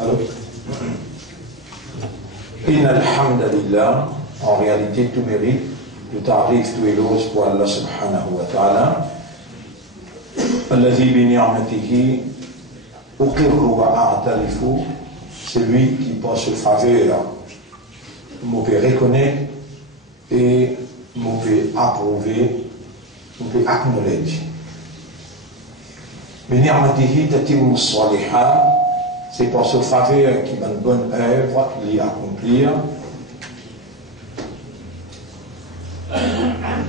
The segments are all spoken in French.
Alors, in alhamdulillah, en réalité, tout mérite, tout tarif, tout éloge pour Allah subhanahu wa ta'ala. Allazi bi ni'matihi uqirru wa a'tarifu, c'est lui qui, par ce faveur, me peut reconnaître et me peut approuver, me peut acknowledge. Bi ni'matihi tatimmu s-salihat, c'est par ce faveur qui donne bonne œuvre, l'y accomplir.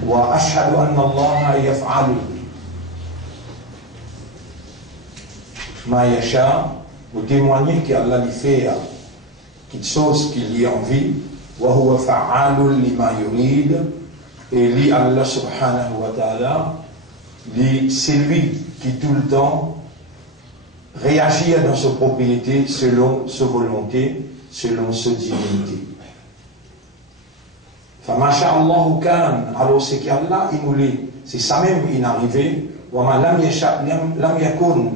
Wa ashhadu anna Allah yaf'alu ma yasha, vous témoignez qu'Allah lui fait quelque chose qu'il y a envie. Wa huwa fa'alun lima yurid, et lui Allah subhanahu wa ta'ala, c'est lui qui tout le temps réagit dans sa propriété selon sa volonté, selon sa divinité. Famasha'Allahu kan, alors c'est qu'Allah il voulait, c'est ça même il est arrivé. Wa ma lam yasha lam yakun,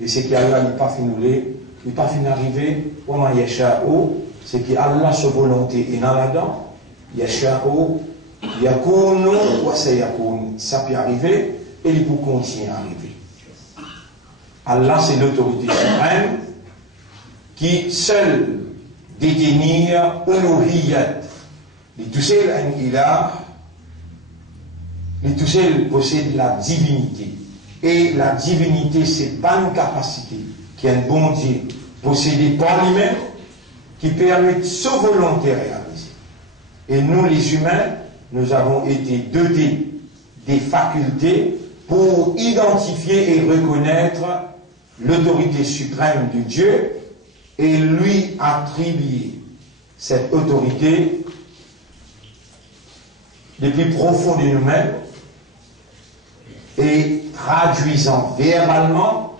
et c'est qu'Allah n'est pas finulé, il n'est pas fin arrivé. Wa ma yasha'u, c'est qu'Allah sa volonté est dans là-dedans. Yasha'u yakunu wa sayakun, ça peut arriver et il peut continuer à arriver. Allah, c'est l'autorité suprême qui seul détenir uluhiyyat. Les tout seul un ilah, les tout seul possède la divinité. Et la divinité, c'est pas une capacité qu'un bon Dieu possédé par lui-même qui permet sa volonté réaliser. Et nous, les humains, nous avons été dotés des facultés pour identifier et reconnaître l'autorité suprême de Dieu et lui attribuer cette autorité le plus profond de nous-mêmes et traduisant verbalement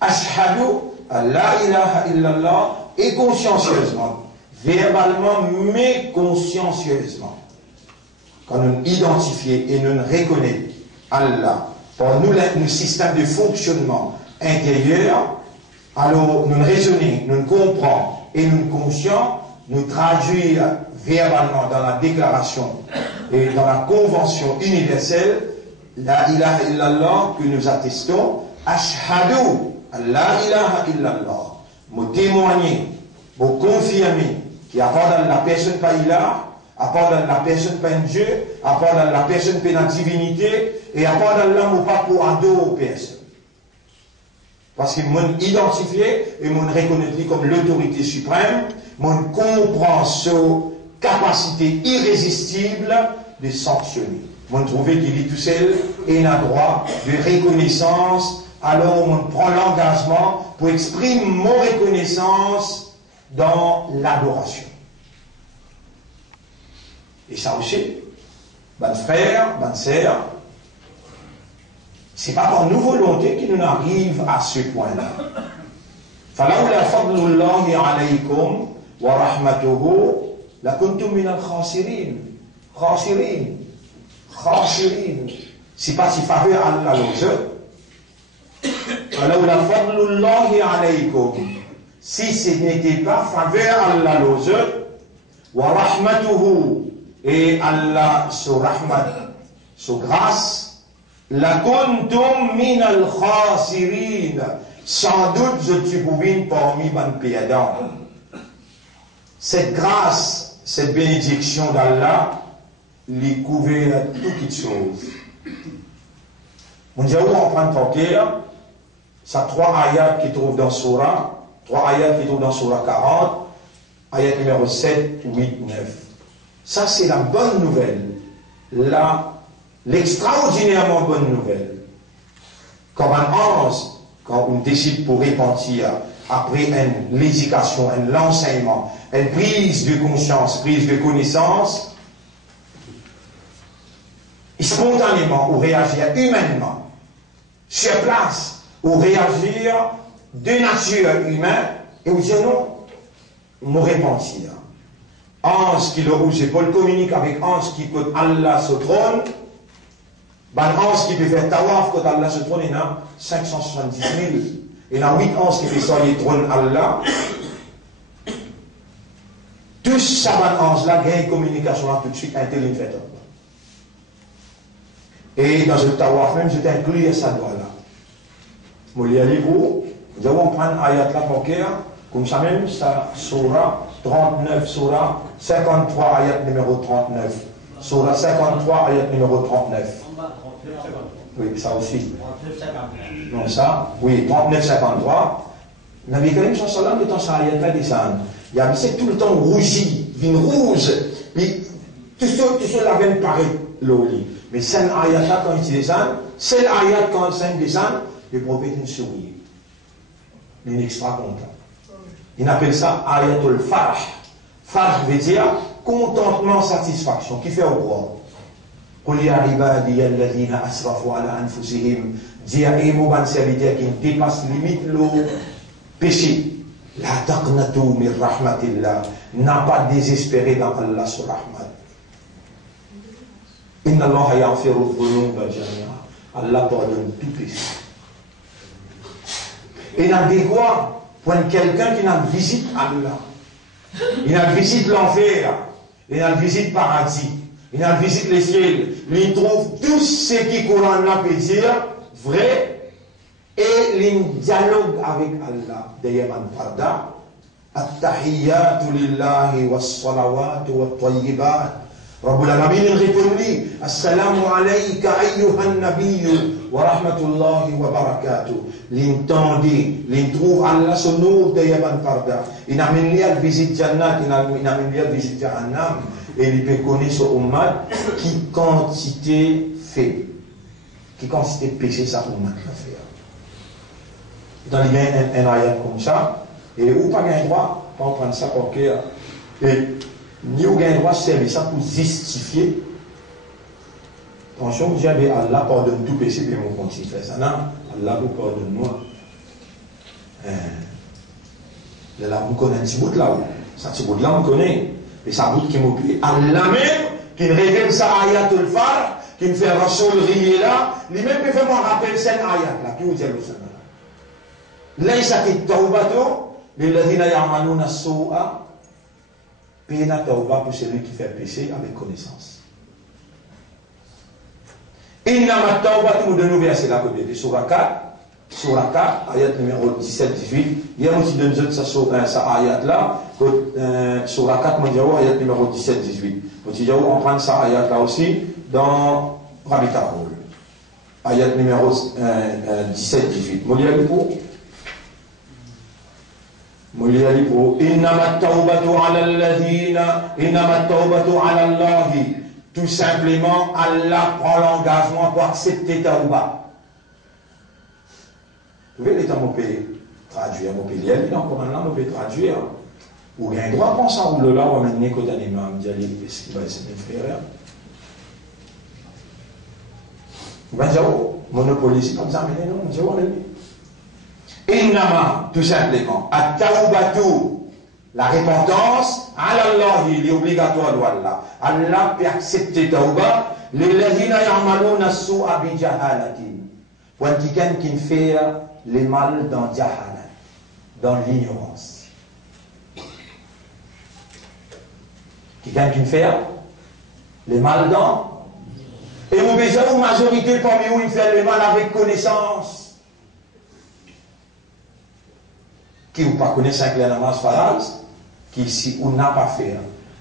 ashhadu an la ilaha illallah, et consciencieusement, verbalement mais consciencieusement, quand nous identifions et nous reconnaissons Allah pour nous le système de fonctionnement intérieur, alors nous raisonnons, nous comprenons et nous conscients, nous traduire verbalement dans la déclaration et dans la convention universelle la ilaha illallah que nous attestons, ashhadu la ilaha illallah, me témoigner, me confirmer qu'il n'y a pas dans la personne pas ilah, à part dans la personne pas un Dieu, à part dans la personne pas une divinité, et à part dans l'homme ou pas pour adorer personne. Parce qu'il m'a identifié et m'a reconnu comme l'autorité suprême, m'a comprend sa capacité irrésistible de sanctionner. M'a trouvé qu'il est tout seul et n'a droit de reconnaissance, alors on prend l'engagement pour exprimer mon reconnaissance dans l'adoration. Et ça aussi, ben frère, ben sœur, c'est pas par nos volontés qui nous arrive à ce point-là. فَلَوْلَا فَضْلُ اللَّهِ عَلَيْكُمْ وَرَحْمَتُهُ لَكُنْتُمْ مِنَ الْخَاسِرِينَ. خاسرين. C'est pas si faveur à Allah aux autres. فَلَوْلَا فَضْلُ اللَّهِ عَلَيْكُمْ. Si ce n'était pas faveur à Allah aux autres, وَرَحْمَتُهُ, et Allah, sur rahmat, sur grâce, la kuntum min al khasirin, sans doute je suis parmi les perdants. Cette grâce, cette bénédiction d'Allah, les couvert toutes choses. On dit où on prend le ça 3 ayats qui trouvent dans Surah, 3 ayats qui trouvent dans Surah 40, ayat numéro 7, 8, 9. Ça, c'est la bonne nouvelle, l'extraordinairement bonne nouvelle. Comme un ange, quand on décide pour repentir, après une l'éducation, l'enseignement, une prise de conscience, prise de connaissance, et spontanément, ou réagir humainement, sur place, ou réagir de nature humaine, et vous dire non, me repentir. Ange qui le rouge épaule communique avec ange qui peut Allah se trône. Ben ange qui peut faire tawaf quand Allah se trône, il y en a 570 000. et dans 8 ans qui fait ça, il trône Allah. Tous ces anges-là gagnent une communication tout de suite intelligente. Et dans le Tawaf même, je t'inclus à ça là. Moi, je vais vous allons prendre ayat là pour comme ça même, ça, Surah 39, Surah 53, ayat numéro 39. Surah 53, ayat numéro 39. Oui, ça aussi. Non, ça, oui, 39, 53. Nabi Karim sallam de temps ça ayat là descend. Il y a tout le temps rougi, vin rouge. Tout ça la veine paraît l'oli. Mais c'est un ayat là quand il descend, c'est l'ayat quand il descend, le prophète nous sourit. Il est extra content. Il appelle ça ayatul farah. Farah veut dire contentement, satisfaction. Qui fait au roi? Qul ya ibadi alladhina asrafu ala anfusihim. Dire et mon ban serviteur qui dépasse limite le péché. La taqnatu min rahmatillah. N'a pas désespéré dans Allah sur rahmat. Inna Allah yaghfiru dhunuba jami'a. Allah pardonne tout péché. Et dans des quoi? Pour quelqu'un qui n'a visite Allah, il a visite l'enfer, il a visite le paradis, il a visite les ciels, il trouve tout ce qui Coran peut dire vrai et il dialogue avec Allah. D'ailleurs, en parda, at-tahiyyatu lillahi was-salawatu wat-tayyibat. Rabbul Alamin il répondit Assalamu alayka ayyuhan nabiyyu wa rahmatullahi wa barakatuh. L'intendit, l'introuve Allah son nom de Yaman Parda. Il a mené à visiter Jannat, il a mené à visiter Jahannam. Et il peut connaître ce ummat qui quantité fait, qui quantité péché ça ummat l'a fait. Dans il y a un ayat comme ça, et où pas gain droit, pas prendre ça pour cœur. Et ni au gain droit servir ça pour justifier. Attention, vous dites, Allah pardonne tout péché, mais mon continue faire ça. Non, Allah vous pardonne-moi. Là, vous connaissez un petit bout là-haut. Ça, petit bout là, on connaît. Et ça bout qui m'oublie. Allah même, qui me révèle ça ayatul far, qui me fait Rasoul rier là, lui-même peut faire moi rappeler cette ayat là. Qui vous dit le Seigneur? Laïsa qui tawbato, lilladhina ya'maluna as-su'a. Pena tawba pour celui qui fait péché avec connaissance. Innama tawbatu nous donne verset là côté Surah 4, ayat numéro 17-18. Il y a aussi donné ça ayat là, Surah 4, ayat numéro 17-18. On prend ça ayat là aussi dans Rabbi Tarol. Ayat numéro 17-18. Innama tawbatu ala alladhina, innama tawbatu ala Allahi. Tout simplement, Allah prend l'engagement pour accepter tawba. Vous pouvez l'état, on peut traduire, on peut lire, encore maintenant, on peut traduire. Ou il y a un droit à penser à où là, on va mener côté des mains, on dit, allez, qu'est-ce qui va essayer de faire? On va dire, oh, Monopoly, c'est comme ça, mais non, on dit, oh, on est. Innama, tout simplement, at-tawbatu. La repentance, Allah, il est obligatoire de Allah. Allah peut accepter tawba, lilladhina ya'maluna as-su'a bi jahalatin. Pour quelqu'un qui fait les mal dans jahalat, dans l'ignorance. Quelqu'un qui fait les mal dans. Et vous voyez une majorité parmi vous, il fait les mal avec connaissance. Qui vous pas connaissent un clair namaz faraz, qui ici ou n'a pas fait.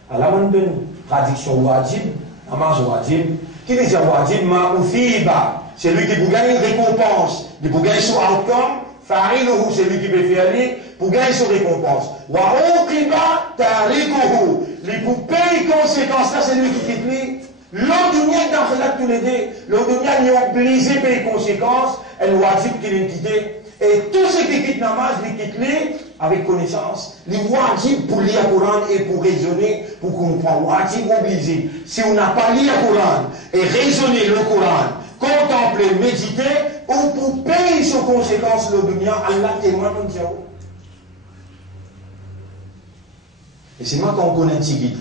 Alors on donne traduction wajib, namaz wajib, qui veut dire wajib ma'ufiba, c'est lui qui peut gagner une récompense, il peut gagner son outcome, fariluhu, c'est lui qui peut faire aller, pour gagner son récompense. Wa uqiba tarikuhu, lui pour payer conséquences, ça c'est lui qui quitte lui. L'audunia dans cela tous les deux, l'audunia n'y a obligé de payer conséquences, elle wajib qu'il est quitté. Et tout ce qui quitte namaz, il quitte les avec connaissance. Les wajib pour lire le Coran et pour raisonner, pour comprendre. Wajib obligé. Si on n'a pas lu le Coran et raisonné le Coran, contempler, méditer, ou pour payer ses conséquences, le dunya, Allah témoigne comme ça. Et c'est moi qu'on connaît un petit guide.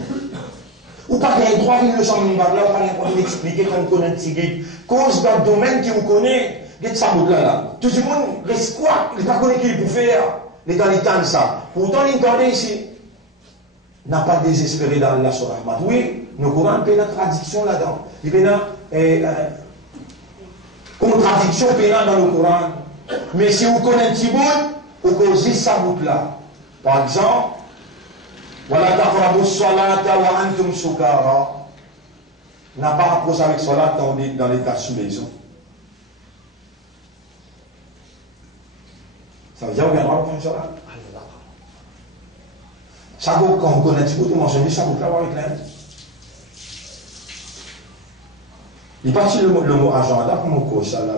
Ou pas qu'il y ait droit, il ne s'en va là, ou pas qu'il y ait expliquer qu'on connaît un petit guide. Cause dans le domaine qui vous connaît. Get ça bout là. Tout le monde reste quoi? Il n'a pas connu qu'il pour faire. Les gars, ça. Pourtant, il entendait ici. N'a pas désespéré dans Allah sur Rahmat. Oui, nous Coran il y a une traduction là-dedans. Il y a une contradiction dans le Coran. Mais si vous connaissez un petit bout, vous connaissez ça bout là. Par exemple, voilà taqrabu salata wa antum sukara. N'a pas rapproché avec salat dans l'état sous maison. Ça veut dire qu'on viendra faire salat. Ça vaut quand on connaît un petit peu, on mentionne ça vaut l'avoir avec l'Inde. Il est parti le mot agenda pour mon cours, ça là.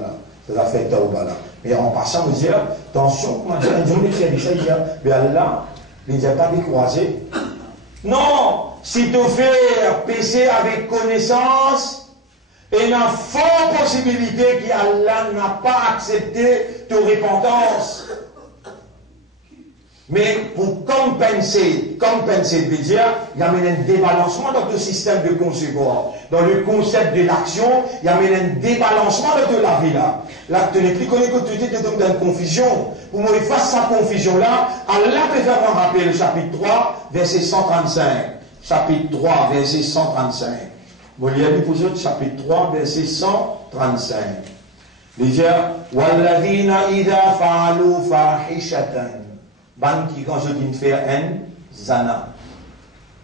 Ça a fait Taouba là. Mais en passant, on dit, attention, comment dire, une journée qui a dit ça, il dit, mais Allah, il ne dit pas décourager. Non, si tu fais pécher avec connaissance, et une forte possibilité qu'Allah n'a pas accepté ta repentance. Mais pour compenser veut dire, il y a un débalancement dans le système de concevoir. Dans le concept de l'action, il y a un débalancement de la vie là. Là, tu n'es plus connu que tu étais dans une confusion. Pour moi, face à cette confusion-là, Allah peut faire un rappel, le chapitre 3, verset 135. Chapitre 3, verset 135. Vous lisez pour vous, chapitre 3, verset 135. Il dit, Walladina idha fa'alu fahishatan. Ban qui, quand je dis faire un zana,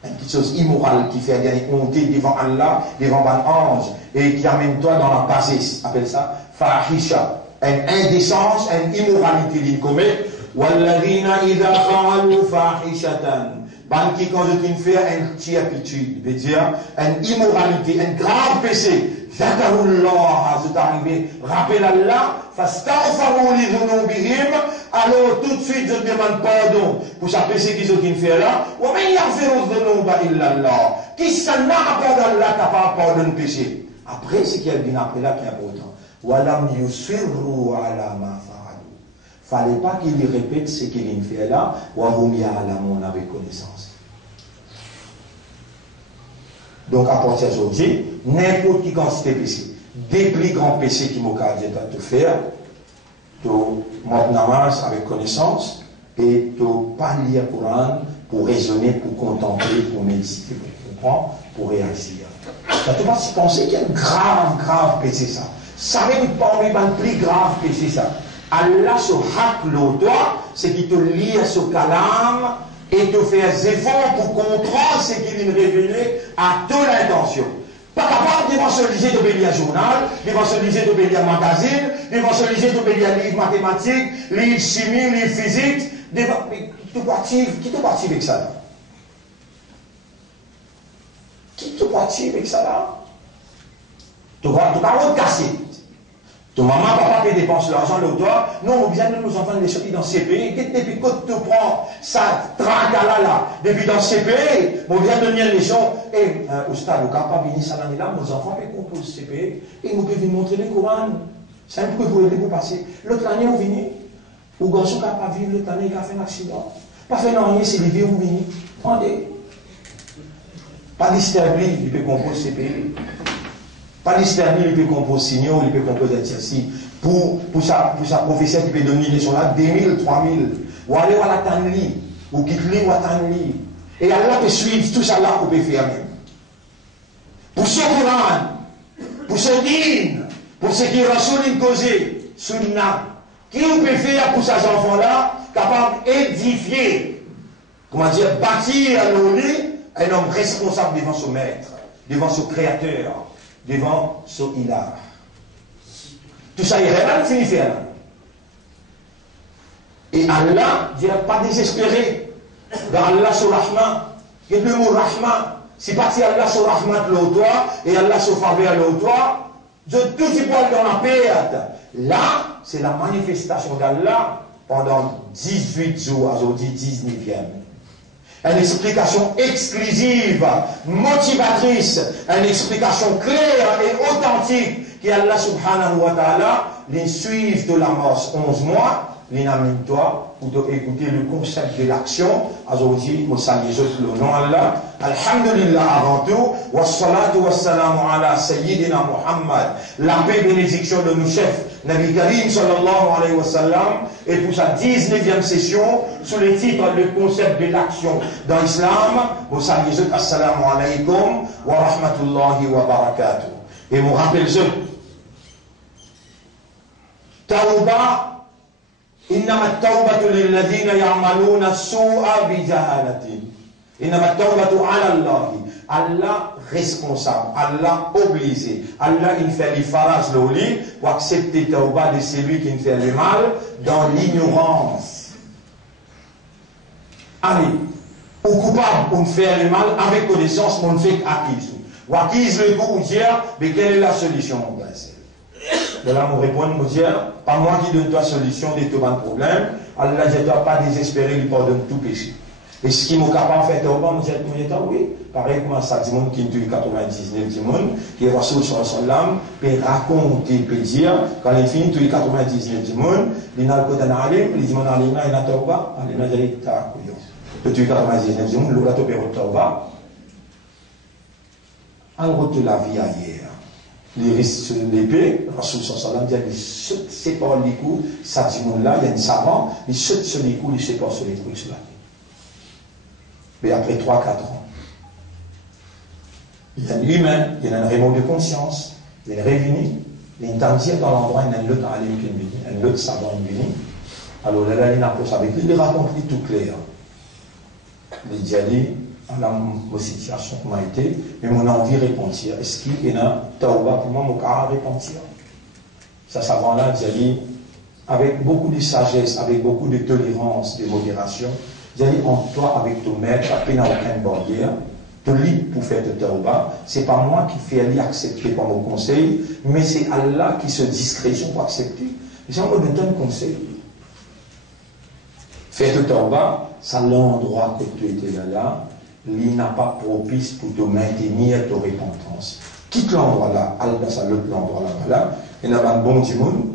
une petite chose immorale qui fait gagner honte devant Allah, devant un ange, et qui amène toi dans la bassesse, appelle ça fahisha, une indécence, une immoralité qu'il commet. Walladina idha fa'alu fahishatan. Ban qui, quand je dis faire une tiapitude, veut dire une immoralité, un grave péché. Zakarullah, c'est arrivé, rappelle Allah, fastaghfiru li dhunubihim, alors tout de suite je demande pardon pour sa péché qu'ils ont fait là. Wa man yaghfiru dhunuba illa Allah. Qui s'en a pas d'Allah capable de pardonner le péché. Après, ce qu'il y a bien après là qui est important. Wa lam yusirru ala ma fa'alu. Fallait pas qu'il répète ce qu'il a fait là, wa hum ya'lamun avec connaissance. Donc, à partir d'aujourd'hui, n'importe qui quantité de péché, des plus grands péchés qui m'ont dit de te faire, tu montes namaz avec connaissance et tu pas lire le Coran pour raisonner, pour contempler, pour méditer, pour comprendre, pour réagir. Tu ne pas penser qu'il y a un grave péché ça. Ça même pas le plus grave péché ça. Allah se hack toi, c'est qu'il te lie à ce calame et te fait des efforts pour comprendre ce qu'il est révélé à toute l'intention. Pas capable devant se liser d'obéir à un journal, devant se liser d'obéir à un magazine, devant se liser d'obéir à un livre mathématique, livre chimie, livre physique, devant... Mais qui te partit avec ça là? Qui te partit avec ça là? Tu vas casser. Ton maman, papa peut dépenser l'argent, le doigt. Non, on vient de nos enfants les sortir dans CPE. Depuis quand tu prends ça, tracala là, depuis dans CPE, on vient de venir les gens. Et au stade, au capable, venir ça l'année là, nos enfants peuvent composer CPE. Et nous pouvons montrer les Coran. C'est un peu que vous voulez vous passer. L'autre année, vous venez. Ou garçon qui n'a pas vécu l'autre année, qui a fait un accident. Pas fait l'année, c'est les vieux, vous venez. Attendez. Pas d'hystérie, il peut composer CPE. Pas d'hystérie, il peut composer signaux, il peut composer un tierci. Pour sa professeur qui peut donner des leçons là, 2000, 3000. Ou aller à la tanli, ou quitter ou à tanli. Et Allah peut suivre tout ça là pour peut faire même. Pour ce Coran, pour ce din, pour ce qui Rasoul causé, sunna, qui peut faire pour ces enfants-là, capable d'édifier, comment dire, bâtir à nos lits, un homme responsable devant son maître, devant son créateur, devant son ilah. Tout ça, il est rien fini faire. Et Allah ne dira pas désespéré. Dans Allah sur Rahman, il y a le mot Rahman. Si parti Allah sur Rahman le toi, et Allah sur faveur le toi, je tout y vois dans la perte. Là, c'est la manifestation d'Allah pendant 18 jours, aujourd'hui 19e. Une explication exclusive, motivatrice, une explication claire et authentique qui Allah subhanahu wa ta'ala les suivent de la mort 11 mois, les amène toi pour écouter le concept de l'action. Aujourd'hui, nous saluons le nom Allah. Alhamdulillah avant tout. Wassalatu wassalamu ala Sayyidina Muhammad. La paix et bénédiction de nos chefs. Nabi Karim sallallahu alayhi wa sallam, et pour sa 19e session, sous le titre Le concept de l'action dans l'islam, vous saluez assalamu alaykum wa rahmatullahi wa barakatuh. Et vous rappelez-vous, Tawba, إنما التوبة للذين يعملون السوء بجهالة إنما التوبة على الله. Allah responsable, Allah obligé, Allah il fait les pharases l'oli pour accepter tauba de celui qui ne fait le mal dans l'ignorance. Allez, au coupable on fait le mal avec connaissance, on fait acquise. Ou acquise le coup ou dire, mais quelle est la solution? De là, on répond, on dit, pas moi qui donne toi solution de tout un problème. Allah ne doit pas désespérer, il pardonne tout péché. Et ce qui m'a capable de faire, on dit, oui, pareil comme ça, du monde qui est 99 du monde, qui est Rasoul sallam, peut raconter, peut dire, quand il finit tous les 99 du monde, il n'a le côté d'un alim, il dit, mon alim là, il n'a pas, alim là, il a ta couillon. Le tous les 99 du monde, l'oulato peut retauba. En route de la vie ailleurs. Les risques sur l'épée, Rasoul sallam dit, il saute, sépare les coups, ça du monde là, il y a une savant, il saute sur les coups, il sépare sur les coups, sur la vie. Mais après 3-4 ans, il y a un humain, il y a un remords de conscience, il y a un revenu, il y a un tangier dans l'endroit, il y a un autre alim qui est venu, un autre savant qui est venu. Alors là, il approche avec lui, il raconte tout clair. Il dit, à la situation qui m'a été, mais mon envie de repentir. Est-ce qu'il y a un tauba pour moi, mon cas à repentir? Ça, savant-là, dit, avec beaucoup de sagesse, avec beaucoup de tolérance, de modération, dit, en toi, avec ton maître, à peine à aucune barrière, te lis pour faire de tauba. C'est pas moi qui fais lui accepter par mon conseil, mais c'est Allah qui se discrétion pour accepter. Et ça, on me donne un conseil. Faire de tauba, c'est l'endroit que tu étais là. Il n'a pas propice pour te maintenir ta repentance. Quitte l'endroit là, Allah ça l'autre l'endroit là, et n'a pas un bon du monde,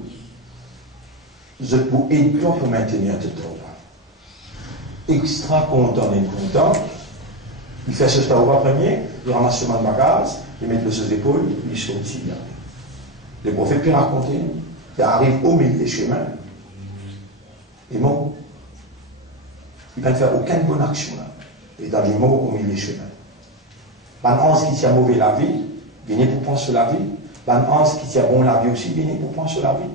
je peux aider toi pour maintenir ta tauba. Extra content et content, il fait ce tauba premier, il ramasse son bagage, il met le sur les épaules, il sortit. Les prophètes puis raconter, il arrive au milieu des chemins, et bon, il ne peut faire aucune bonne action là. Et dans les mots au milieu des chemins. Ban ans qui tient mauvais la vie, venez pour prendre sur la vie. Ban ans qui tient bon la vie aussi, venez pour prendre sur la vie.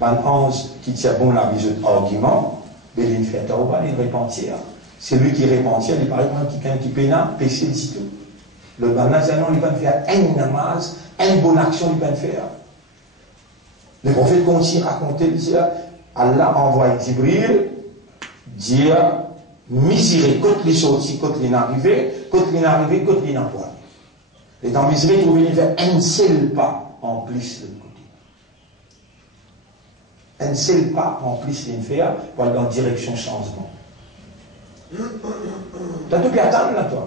Ban ans qui tient bon la vie, c'est argument, venez faire tauba, il repentir. C'est lui qui repentir, il paraît comme qui pénal, péché dit tout. Le banazano, il va faire une namaz, une bonne action, il va faire. Le prophète continue à raconter, dire, Allah envoie Jibril, dire, miséré, quand les sorties, quand les arrivés, quand les arrivés, quand les n'envoient. Et dans miséré, vous venez faire un seul pas en plus de côté. Un seul pas en plus de faire pour aller en direction changement. T'as tout pu attendre là, toi.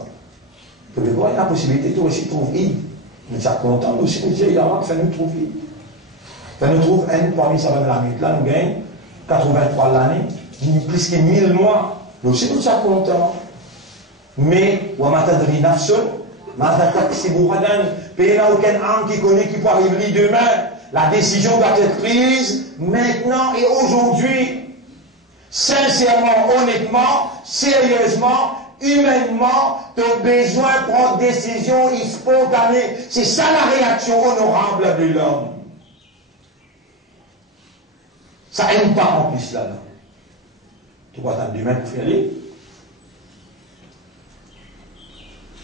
Tu peux voir la possibilité de aussi trouver. Nous sommes contents aussi, nous disons, il y a un qui nous trouve. Ça nous trouve un parmi ça va la minute là, nous gagnons 83 l'année, plus que 1000 mois. Nous aussi, nous sommes contents. Mais, ou à matadri nafsun, matatak sibouhadan, il n'y a aucun âme qui connaît qui peut arriver demain. La décision doit être prise maintenant et aujourd'hui. Sincèrement, honnêtement, sérieusement, humainement, tu as besoin de prendre décision spontanée. C'est ça la réaction honorable de l'homme. Ça n'aime pas en plus là. Tu vas attendre demain pour y aller.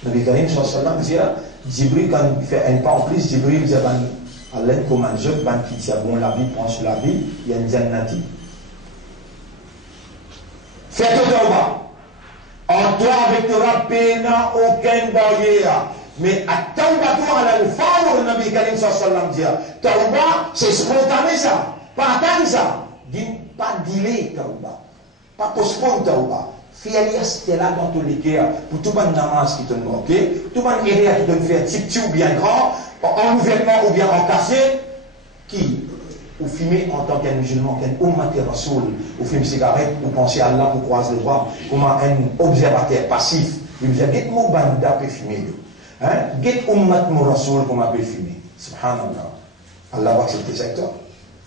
Nabi Karim sallam dit, Jibril quand il fait un pas en plus, Jibril dit, Allah comme un jeune, qui tient bon la vie, prend sur la vie, il y a une jannati. Fais-toi tauba. En toi avec Torah, pénal, aucune barrière. Mais à tauba, toi, à la femme, le Nabi Karim sallam dit, tauba, c'est spontané ça. Pas attendre ça. Pas dealer tauba. Pas postpone tauba. Fais-le rester là dans tous les cas. Pour tout le monde namaz qui te manque, tout le monde erreur qui te fait petit ou bien grand, en ouvertement ou bien en cassé, qui ou fumer en tant qu'un musulman, qu'un ummat rasoul, ou fumer cigarette, ou penser à Allah, ou croiser les bras, comme un observateur passif. Il me dit, get mon banda peut fumer. Get ummat mon rasoul, comme un peut fumer. Subhanallah. Allah va accepter ça.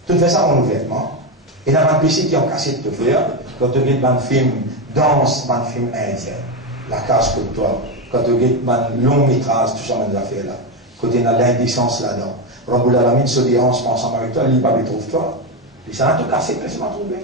Tu fais ça en ouvertement. Et dans un PC qui ont cassé de te faire, quand tu regardes un film danse, un film indien, la casse pour toi, quand tu regardes un long métrage, tout ça, dans affaires là, quand tu as l'indécence là-dedans, Raboul Alamin se dit ensemble avec toi, il ne pas trouve toi. Et ça va te casser, mais ça m'a trouvé.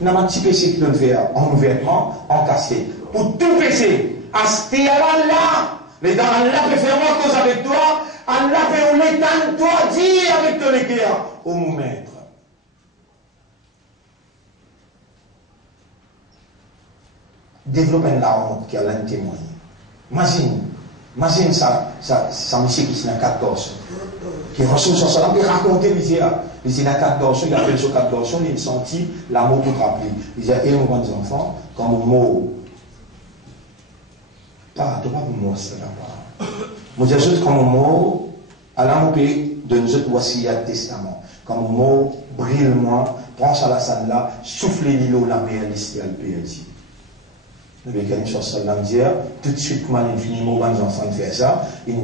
Il y a un petit PC qui te le fait en ouvertement, en cassé. Pour tout PC, à ce là, mais dans Allah peut faire moi cause avec toi, Allah peut l'étendre toi, dire avec ton équerre, au mon maître. Développer la honte qui a l'un témoigné. Imagine ça monsieur qui est dans 14. Qui reçoit son salam, il raconte, il dit dans 14, il a fait sur 14, il a senti l'amour pour rappeler. Il dit, et mon grands enfants, quand mon mot, pas, tu vas vous mot, c'est là-bas. Moi, je dis, quand mon mot, à l'amour de nous autres, voici le testament. Quand mon mot, brille-moi, prends ça la salle là, soufflez l'îlot, la mer, l'ici, le pays. Le mécanisme sur ça, tout de suite, comment infiniment, les enfants faire ça, ils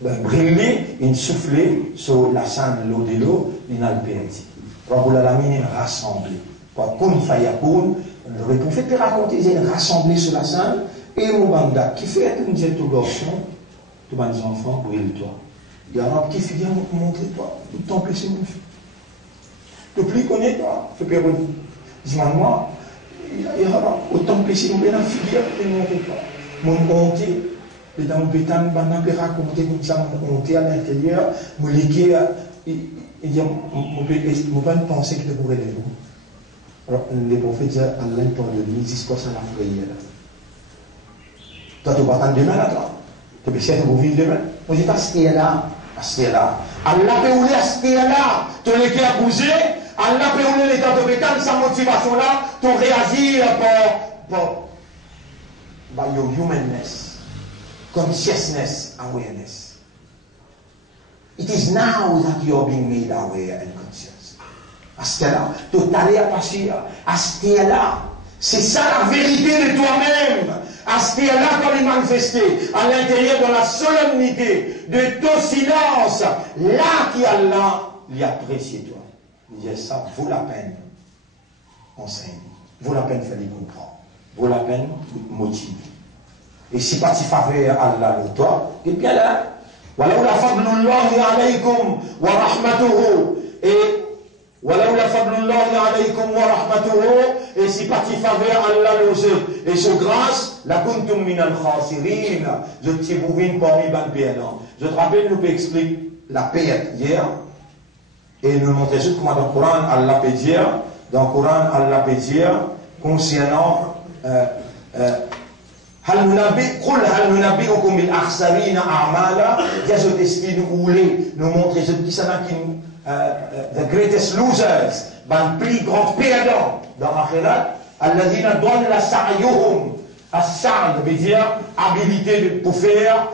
briller, ils souffler sur la scène de l'eau de l'eau, ils n'ont pas perdu. Raboul Alamin est rassemblé. Quand Koun Fayakoun, le prophète peut raconter, ils sont rassemblés sur la scène, et mon banda, qui fait une diète au garçon, tous les enfants, brille-toi. Il y a un petit fille, montre-toi, tout ton péché, mon fils. Le plus connais-toi, fais peur, dis-moi, il y a autant de péché, on peut la figure, et montre-toi. Mon honte, et dans mon pétan, on peut raconter comme ça, mon honte à l'intérieur, mon liquide, il dit, on peut pas penser que tu pourrais les vous. Alors, les prophètes disent, Allah parle de lui, disent quoi ça la prière. Toi, tu vas attendre demain là-dedans. Tu peux essayer de vous vivre demain. On dit, parce qu'il est là. Allah peut oublier à ce qu'il est là. Tu l'es qui a bougé. Allah peut oublier l'état de béton, sa motivation là, tu réagir par your humanness, consciousness, awareness. It is now that you are being made aware and conscious. À ce là, tu t'allais à passer. À ce là, c'est ça la vérité de toi-même. À ce là, comme il manifesté à l'intérieur de la solennité de ton silence, là qui Allah l'y apprécie toi. Il dit ça vaut la peine enseigner, vaut la peine faire les comprendre, vaut la peine motiver. Et si pas tu faveur Allah le toi, et bien là, voilà la fadlullahi alaykum wa rahmatuhu et voilà la fadlullahi alaykum wa rahmatuhu et si pas tu faveur Allah le jeu et sur grâce la kuntum min al khasirin, je t'y bouvine parmi ban perdants. Je te rappelle, nous peut expliquer la paix hier. Et nous montrer juste comment dans le Coran, Allah peut dire, dans le Coran, Allah peut dire, concernant, هل ننبئكم بالأخسرين أعمالا Jésus t'explique nous voulez nous montrer ce qui sont the greatest losers, les plus grands perdants dans l'akhirat, الذين ضل سعيهم, السعي veut dire habilité pour faire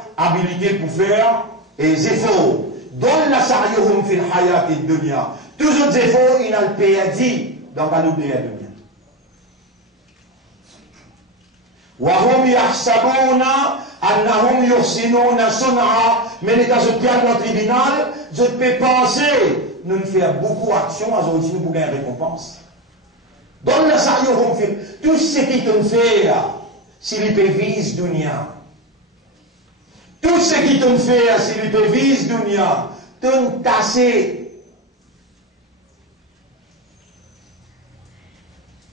et les efforts. Donne la sa'yuhum fil hayati dunya. Tous les efforts, ils n'ont pas dit dans la dunya. Wa hum yahsabuna annahum yuhsinuna sun'a. Mais les cas de dans le tribunal, je peux penser, nous faire beaucoup d'actions à aujourd'hui pour gagner une récompense. Donne la sa'yuhum fil. Tout ce qui t'ont fait, s'il peut vise dunya. Tout ce qui t'ont fait, s'il te vise dunya, t'ont tassé.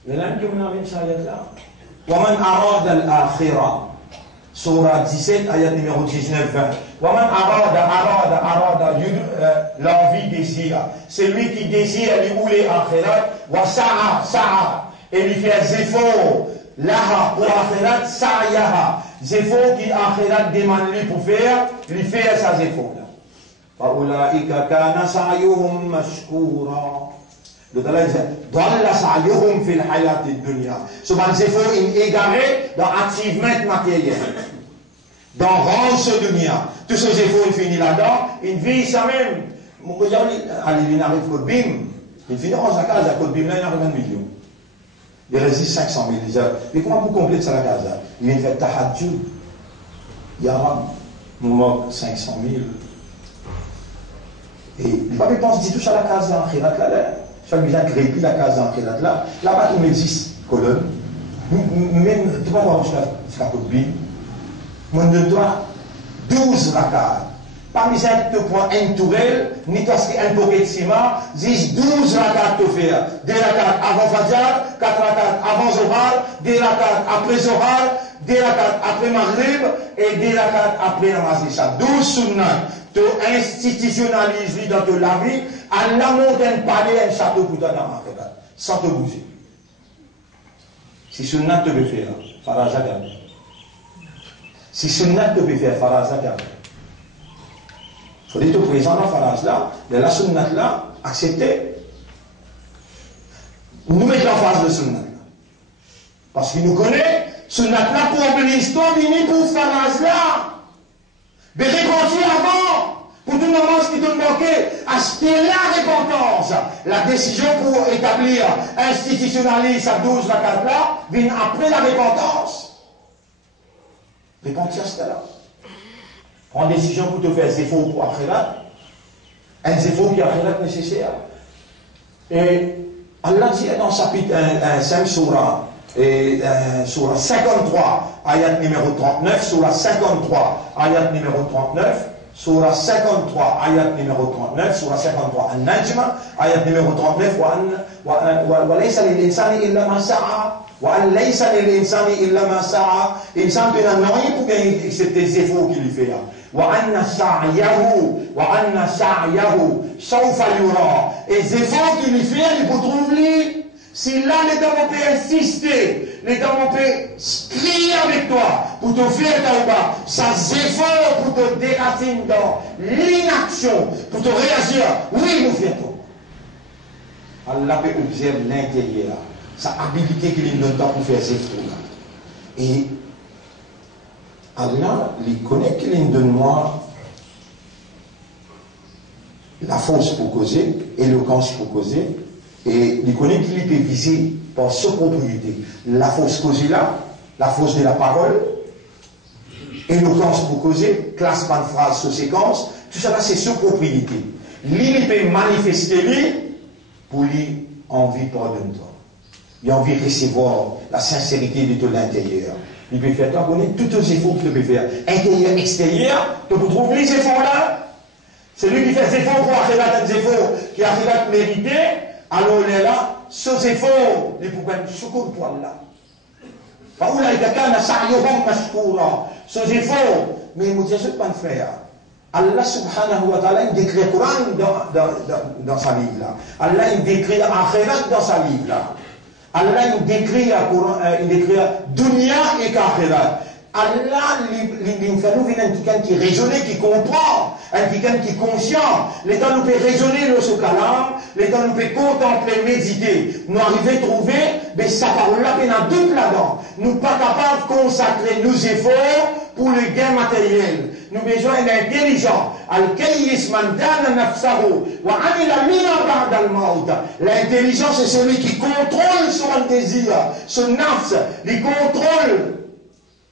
Le lame que vous avez dit là. Waman arad al-akhira. Surah 17, ayat numéro 19-20. Waman arada, l'envie désire. Celui qui désire, lui ou les akhirat, wa sa'a, et lui fait des efforts. Laha, pour akhirat, sa'yaha. Zéphon qui akhirat demande lui pour faire, lui fait sa zéphon là. Fa'ulaika kana sa'yuhum mashkoura. Le talent dit, dalla sa'yuhum fil hayati dunya. Ce ban zéphon est égaré dans achievement matériel. Dans range dunya. Tout ce zéphon il finit là-dedans, il vit ça même. Allez, il arrive au bim. Il finit dans sa case à côté bim là, il arrive 1 million. Il résiste 500 000 déjà. Mais comment vous complétez ça la case là? Il vient de faire tahajjud. Il y a un moment 500 000. Et le pape pense, dit tout ça la case en khirat là. Chaque bien créé puis la case en khirat là. Là-bas, il existe colonne. Même, tu vas voir jusqu'à Kobe. Mon de toi, 12 rakas. Parmi ces deux points, un tourelle, ni toi, un pocket de ciment, 12 rakas te faire. 2 rakas avant Fajr, 4 rakas avant Zohar, 2 rakas après Zohar, 2 rakas après Maghrib, et 2 rakas après Namaz Isha. 12 sunnah. Tu institutionnalises dans ta vie, à la montagne, palais, un château pour toi dans la sans te bouger. Si sunnah te veut faire, Farah Zakat. Si sunnah te veut faire, Farah Zakat. Il faut être présent dans Farah là, de la sunnah là, accepter. Nous mettons en face de sunnah là. Parce qu'il nous connaît, sunnah là pour l'histoire, vini pour Farah là. Mais répentir avant, pour tout le monde qui te manquait, acheter la repentance. La décision pour établir, institutionnaliser à 12 rakat là, vient après la repentance. Repentir, c'est là. Prends décision pour te faire des efforts pour Akhirat. Un effort qui est Akhirat nécessaire. Et Allah dit dans chapitre 5 surah, surah 53, ayat numéro 39, surah 53, ayat numéro 39, surah 53, ayat numéro 39, surah 53, An-Najm, ayat numéro 39, wa laysa lil insani illa ma sa'a. وَأَنْ لَيْسَ لِلْإِنسَانِ إِلَّا مَا سَعَى. L'insan n'a rien pour gagner excepté les efforts qu'il fait. وَأَنَّ سَعْيَهُ سَوْفَ يُرَى. Et les efforts qu'il fait, il peut trouver. Si là, les gens peuvent insister, les gens peuvent crier avec toi pour te faire tauba, ça efforts pour te déraciner dans l'inaction, pour te réagir. Oui, nous faisons. Allah peut observer l'intérieur. Sa habilité qu'il nous donne pour faire ces efforts-là. Et Allah, il connaît qu'il nous donne moi la force pour causer, l'éloquence pour causer, et il connaît qu'il peut viser par sa propriété. La force causée là, la force de la parole, éloquence pour causer, classement de phrases sous séquence, tout ça là c'est sa propriété. Lui, il peut manifester lui pour lui envie pardonne-toi. Il a envie de recevoir la sincérité de tout l'intérieur. Il peut faire toi connaître tous les efforts qu'il peut faire. Intérieur, extérieur, tu peux trouver les efforts là. C'est lui qui fait des efforts pour arriver à des efforts qui arrivent à mériter. Alors il est là, ces efforts, il faut faire secours pour Allah. Ces efforts, mais il ne dit pas de faire. Allah subhanahu wa ta'ala, il décrit le Coran dans sa livre là. Allah, il décrit l'akhirat dans sa livre là. Allah il décrit dunya et akhirat. Allah il fait nous quelqu'un qui raisonne, qui comprend, quelqu'un qui est conscient. Les temps nous peut raisonner le kalam, les temps nous peut contempler, méditer. Nous arriver à trouver, mais sa parole là, il y a tout là-dedans. Nous pas capables de consacrer nos efforts pour le gain matériel. Nous avons besoin d'intelligence. L'intelligence, c'est celui qui contrôle son désir, son nafs, il contrôle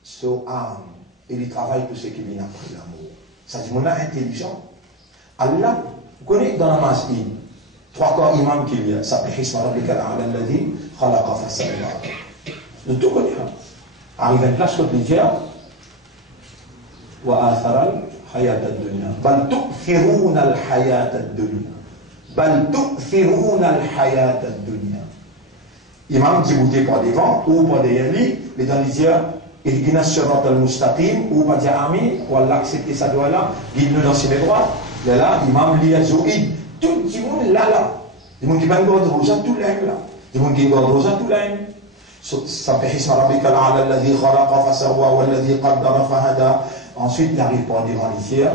son âme. Et il travaille pour ce qui vient après l'amour. Ça dit, on a intelligent. Allah, vous connaissez dans la masjid, 3 corps imam qu'il y a, ça fait histoire de l'Alladhi, khalaqa fasawwa. Nous tout connaissons. Arrive à une place que plusieurs, وآثر الحياة الدنيا بل تؤثرون الحياة الدنيا بل تؤثرون الحياة الدنيا. Imam dit bouter par devant ou par derrière lui, les dans les yeux, ihdina sirat al-mustaqim, ou pas dire amin, ou Allah accepter sa doigt là, guide-nous dans ses droits. Là, imam li azoïd, tout le monde là. Le monde qui va nous rendre rosa, tout l'aime là. Le monde qui va nous rendre rosa, tout l'aime. سبح اسم ربك الأعلى الذي خلق فسوى والذي قدر فهدى. Ensuite, il arrive pour devant les cieux.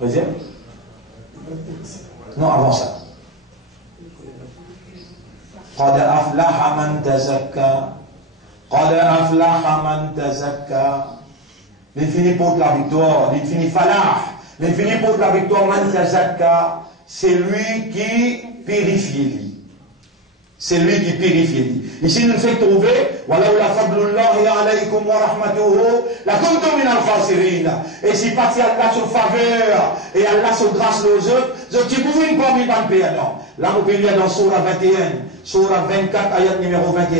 Deuxième? Non, avant ça. قد أفلح من تزكى قد أفلح من تزكى. L'infini porte la victoire, l'infini falah, l'infini porte la victoire, man tazakka, c'est lui qui purifie lui. C'est lui qui purifie. Ici, nous fait trouver, voilà où la fadlullahi alaykum wa rahmatuhu, la kuntum min al-khasirin. Et si parti Allah sur faveur, et Allah sur grâce aux autres, je pouvez une parmi ban perdant. Là, vous pouvez lire dans Surah 21, Surah 24, ayat numéro 21.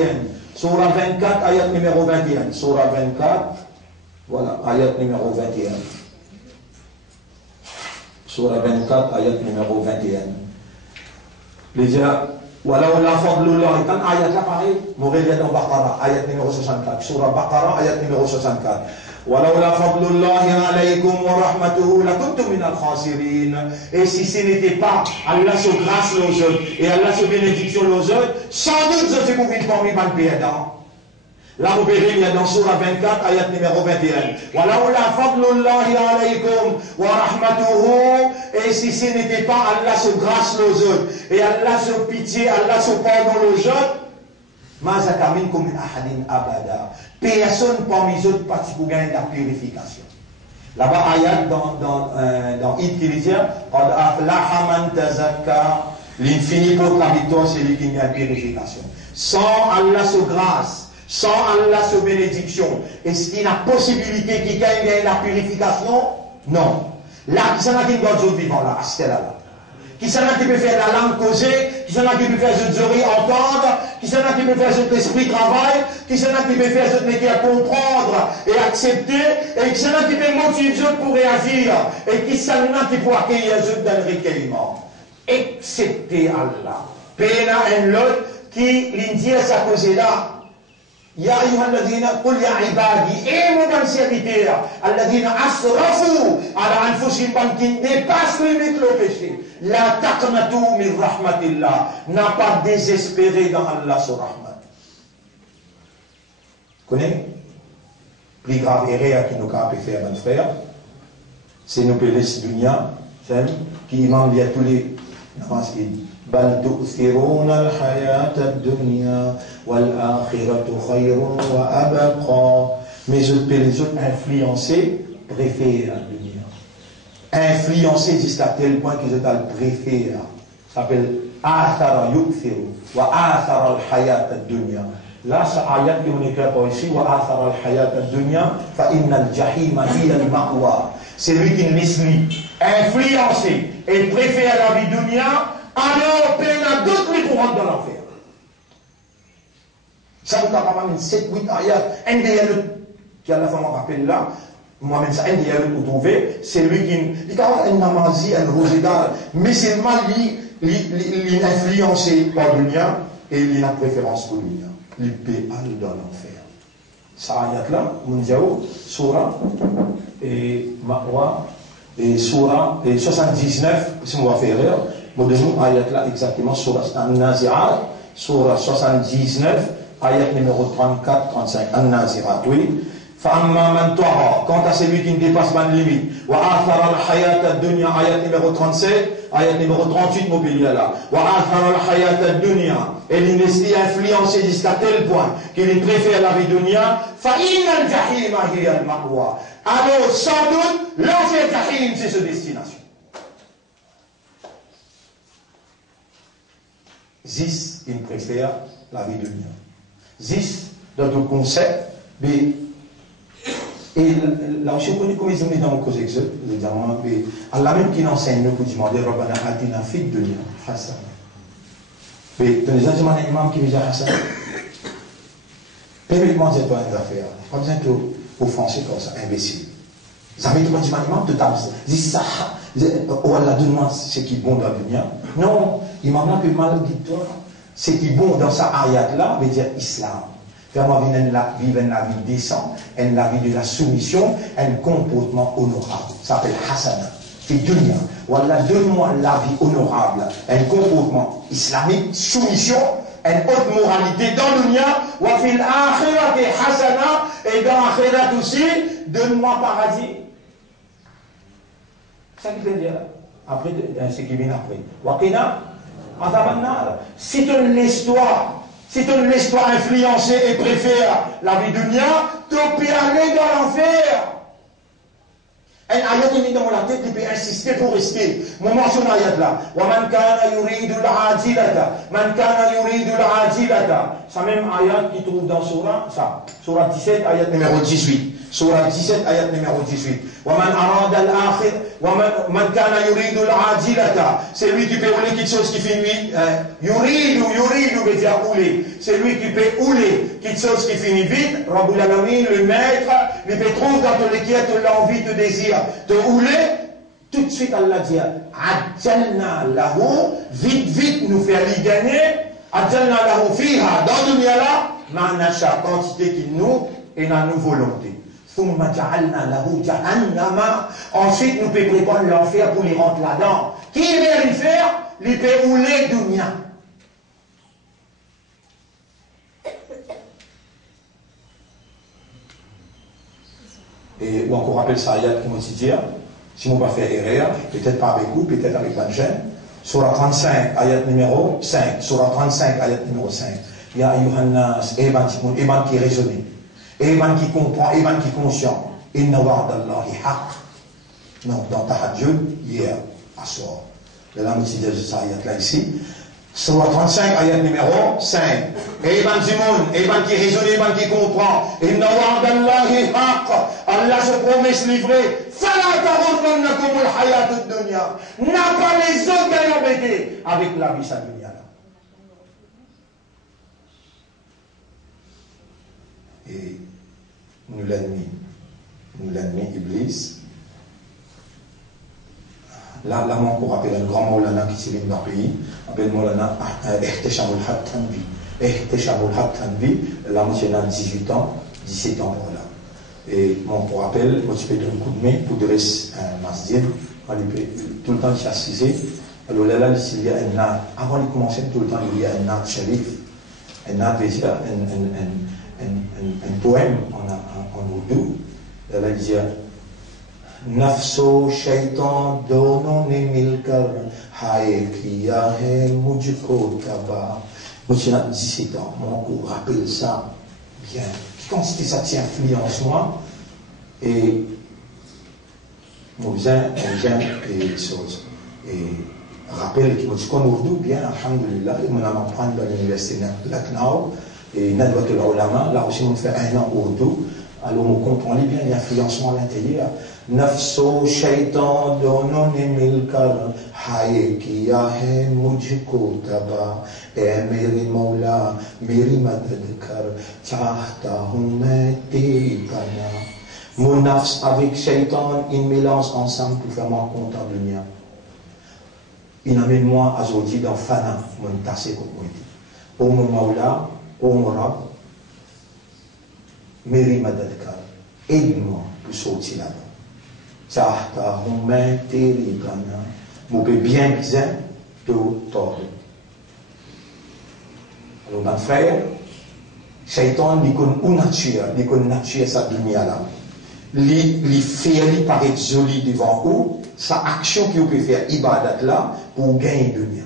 Surah 24, ayat numéro 21. Surah 24, voilà, ayat numéro 21. Surah 24, ayat numéro 21. Les gens, voilà, on a fadlullah, et ayat là pareil, Mourel dans Baqarah, ayat numéro 64. Surah Baqarah, ayat numéro 64. Voilà, on a fadlullah alaykum wa rahmatuhu, la kuntum min al-khasirin. Et si ce n'était pas Allah se grâce aux autres, et Allah se bénédiction aux autres, sans doute je suis convaincu parmi les perdants. Là, vous verrez, il y a dans Surah 24, ayat numéro 21. Voilà, la fadlullahi alaykum wa rahmatuhu. Et si ce n'était pas Allah se grâce aux autres, et Allah se pitié, Allah se pardon aux autres, mazaka minkum min ahadin abada. Personne parmi les autres partie pour gagner la purification. Là-bas, ayat dans Id qui dit, qad aflaha man tazakka. L'infini pour la victoire, c'est lui qui gagne la purification. Sans Allah se grâce, sans Allah sa bénédiction, est-ce qu'il y a la possibilité qu'il gagne la purification? Non. Là, qui s'en a qui doit être vivant là, à ce là. Qui s'en a qui peut faire la langue causée, qui s'en a qui peut faire cette oreille entendre, qui s'en a qui peut faire cet esprit travail, qui s'en a qui peut faire cette métier à comprendre et accepter, et qui s'en a qui peut motiver pour réagir, et qui s'en a qui peut accueillir dans le recueillement. Excepté Allah. Pena un lot qui l'indie sa cause là. Ya ayyuhalladhina qul ya ibadi, et mon serviteur, alladhina asrafu ala anfusihim, qui dépasse limite le péché. La taqnatu min rahmatillah, n'a pas désespéré dans Allah sur rahmat. Connais? Plus grave erreur qui nous a fait faire, mon frère, c'est nous payer ce dunya, qui m'envie à tous les namaز. بل تؤثرون الحياة الدنيا والآخرة خير وأبقى. Mais les autres influencés préfèrent la dunya. Influencés jusqu'à tel point qu'ils le préfèrent. Ça s'appelle آثر يؤثر وآثر الحياة الدنيا. Là, ce ayat qui on écrit par ici, وآثر الحياة الدنيا فإن الجحيم هي المأوى. C'est lui qui laisse influencé et préfère la vie dunya. Alors, peine à d'autres qui pour rentrer dans l'enfer. Ça vous a pas mal 7-8 ayats. Un des qui a la femme rappelle là, moi-même ça, un des pour trouver, c'est lui qui dit un namazi, un rosédal, mais c'est mal il influencé par dunya et il a préférence pour dunya. Il paie dans l'enfer. Ça ayat là, Mundiao, Surah et Ma'wa et Surah et 79, si on va faire erreur. Modèle ayat là exactement sur An-Nazi'at, sur 79, ayat numéro 34-35, An-Nazi'at, oui. فَأَمَّا مَنْ طَغَى, quant à celui qui ne dépasse pas de limite, وَآثَرَ الْحَيَاةَ الدُّنْيَا, ayat numéro 37, ayat numéro 38, mobilier là, وَآثَرَ الْحَيَاةَ الدُّنْيَا, et il est influencé jusqu'à tel point qu'il préfère la vie dunya, فَإِنَّ الْجَحِيمَ هِيَ الْمَأْوَى. Alors, sans doute, l'enfer Jahim, c'est sa destination. Zis, il préfère la vie de dunya. Zis, dans le concept, mais, et là, je connais comment ils ont mis dans le cause exode, mais Allah même qui l'enseigne, nous, pour demander, Rabbana atina fid dunya, Hassan. Mais, dans les enseignements d'un imam qui veut dire Hassan, permettez-moi de dire toi une affaire, pas besoin de offenser comme ça, imbécile. Vous avez dit, imam, de table, dis ça, oh Allah, donne-moi ce qui est bon dans la dunya. Non, il m'a dit que mal dit toi, ce qui est bon dans sa ayat là, veut dire islam. Vraiment, vivre la vie décente, la vie de la soumission, un comportement honorable. Ça s'appelle hasana. C'est dunya. Voilà, donne-moi la vie honorable, un comportement islamique, soumission, une haute moralité dans dunya, wa fil akhirati hasana, et dans akhirat aussi, donne-moi paradis. Ça qui veut dire, après, ce qui vient après. Waqina, adhabannar. Si tu ne laisses toi influencer et préfères la vie dunya, tu peux aller dans l'enfer. Un ayat qui est dans la tête, il peut insister pour rester. Mon mention ayat là. وَمَنْ كَانَ يُرِيدُ الْعَاجِلَةَ مَنْ كَانَ يُرِيدُ الْعَاجِلَةَ. Ça même ayat qui trouve dans Surah, ça. Surah 17, ayat numéro 18. Surah 17, ayat numéro 18. وَمَنْ أَرَادَ الْآخِرَ وَمَنْ كَانَ يُرِيدُ الْعَاجِلَةَ. C'est lui qui peut ouler quelque chose qui finit. Yuridu veut dire ouler. C'est lui qui peut ouler quelque chose qui finit vite. Rabbul Alamin, le maître, il peut trouver dans ton inquiète l'envie, te désir de ouler. Tout de suite, Allah dit Adjalna lahu, vite, nous faire y gagner. Adjalna lahu fiha, dans le dunya là, ma'nacha, quantité qui nous et dans nos volontés. Ensuite, nous pouvons préparer l'enfer pour les rentrer là-dedans. Qui veut y faire? Il peut ouler dunya. Et ou encore rappelle ça ayat qui m'a dit si on va faire erreur, peut-être pas avec vous, peut-être avec Banchen. Surah 35, ayat numéro 5. Surah 35, ayat numéro 5. Ya Yohannas, Eban qui raisonne, Eban qui comprend, Eban qui est conscient. Inna wa'dallahi haq. Donc, dans Tahajjud, hier, à soir. Le lame dit ça ayat là ici. Surah 35, ayat numéro 5. Eban Zimoun, Eban qui raisonne, Eban qui comprend. Inna wa'dallahi haq. Allah se promet livré. Fala taghurrannakum al-hayat ad-dunya. N'a pas les autres qui ont embêté avec la vie sa dunya là. Et nous l'ennemi Iblis. Là, on peut rappeler un grand Maulana qui s'est venu dans le pays, appelle Maulana Ihteshamul Haq Tanvi. Ihteshamul Haq Tanvi, là, monsieur a 18 ans, 17 ans pour là. Et mon pour rappel, moi, je peux donner un coup de main pour dresser un masjid, tout le temps il chassisait. Alors là, il y a un art, avant de commencer, tout le temps il y a un art sharif, un art déjà, un poème en ourdou. Là, il dit Nafso shaitan dono ne milkar haye kiya hai mujhko taba. Moi, j'ai 17 ans, mon cours rappelle ça bien. Quand ça tient influence moi, et mon besoin, et choses. Et rappelle que je connais Urdu bien, alhamdulillah, et mon ami apprend dans l'université de Lucknow, et Nadwat al-Ulama, là aussi on fait un an Urdu, alors on comprend bien l'influencement à l'intérieur. Nafso shaitan dono ne milkar haye kiya hai mujhko taba e mere maula meri madad kar chahta hu main teri pana. Mon nafs avec shaitan il mélange ensemble pour faire mon compte en dunya. Il amène moi aujourd'hui dans fana mon tasse comme moi dit. O mon maula, o mon rab meri madad kar, aide-moi pour sortir là-dedans. Chahta hu main teri pana. Vous pouvez bien de tordre. Alors, mon frère, Shaitan, il connaît une nature, sa dunya là. Il fait, il paraît joli devant vous, sa action qu'il peut faire, ibadat là, pour gagner dunya.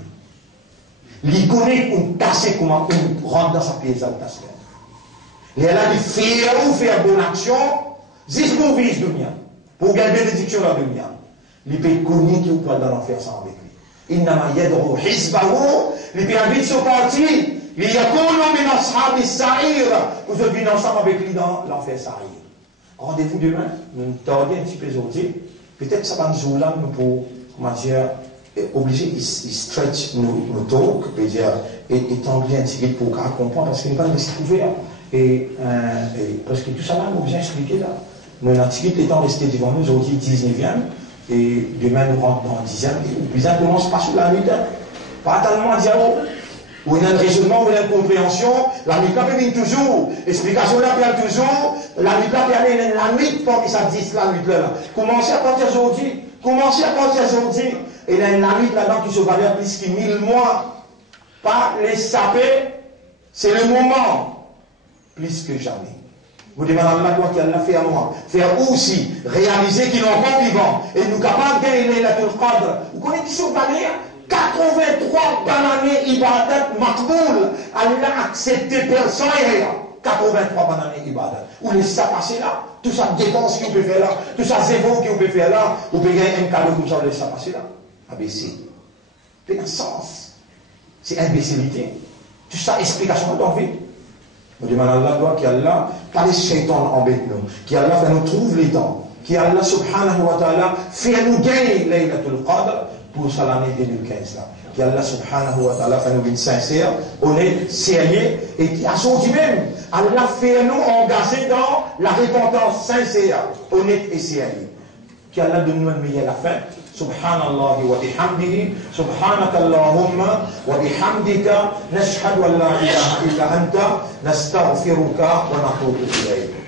Il connaît une tasse, comment on rentre dans sa pièce à tasse. Il a dit, faire bonne action, juste pour vivre dunya. Pour gagner bénédiction dans la dunya. Il peut connaître qu'il peut dans l'enfer sans avec lui. Innama yad'u hizbahu, il peut habiter son parti, il yakunu min ashabi sa'ir, vous êtes venus ensemble avec lui dans l'enfer sa'ir. Rendez-vous demain, nous tordons un petit peu aujourd'hui, peut-être ça va nous là, nous pour, comment dire, obliger, il stretch nos talks, et étendre un petit peu pour qu'on comprenne, parce qu'il n'est pas resté ouvert. Et parce que tout ça là, nous vous expliquer là. Nos nativités étant restés devant nous aujourd'hui 19e, et demain nous rentrons dans le 10e, et le plus important commence pas sur la nuit, pas tellement dialogue, où il y a un raisonnement, où il y a une compréhension, la nuit là peut venir toujours, l'explication là peut toujours, la nuit là peut aller la nuit pour que ça dise la nuit là. Commencez à partir d'aujourd'hui, et il y a une nuit là-dedans qui se valait plus que 1000 mois, pas les saper, c'est le moment, plus que jamais. Vous demandez à Allah qui l'a fait à moi. Faire aussi réaliser qu'il est encore vivant. Et nous capables de gagner la Qadr. Vous connaissez qui sont valés 83 par l'année ibadat makboul. Allah a accepté personne. 83 pendant les ibadat. Ou laissez ça passer là. Tout ça dépense qu'on peut faire là. Tout ça zéro qu'on peut faire là. Ou peut gagner un cadeau comme ça, vous laissez ça passer là. ABC. C'est un sens. C'est imbécilité. Tout ça, explication dans la vie. On demande à Allah, qui Allah, pas les shaitans embêtent nous. Qui Allah fait nous trouve les temps. Qui Allah subhanahu wa ta'ala fait nous gagner Laylatul Qadr pour ça l'année 2015 là. Qui Allah subhanahu wa ta'ala fait nous une sincère, honnête, sérieux, et qui a son même, Allah fait nous engager dans la repentance sincère, honnête et sérieux. Qui Allah donne nous le meilleur à la fin. Subhanallah wa bihamdihi, subhanaka Allahumma wa bihamdika, nashhadu an la ilaha illa anta, nastaghfiruka wa natubu ilayk.